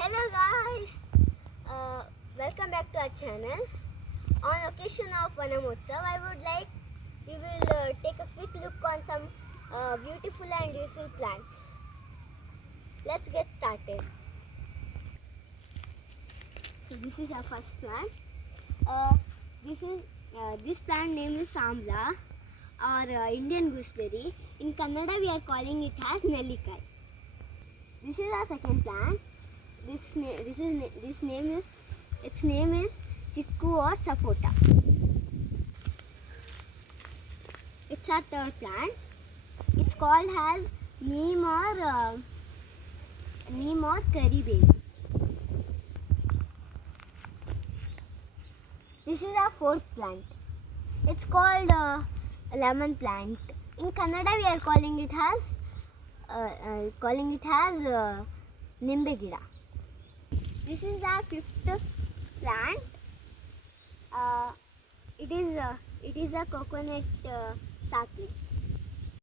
Hello guys, welcome back to our channel. On occasion of Vanamahotsava, we will take a quick look on some beautiful and useful plants. Let's get started. So this is our first plant. This plant name is Samla or Indian gooseberry. In Kannada we are calling it as Nellikai. This is our second plant. Its name is Chikku or Sapota. It's our third plant. It's called as neem or curry baby. This is our fourth plant. It's called lemon plant. In Kannada we are calling it as Nimbe Gida. This is our fifth plant. It is a coconut sapling.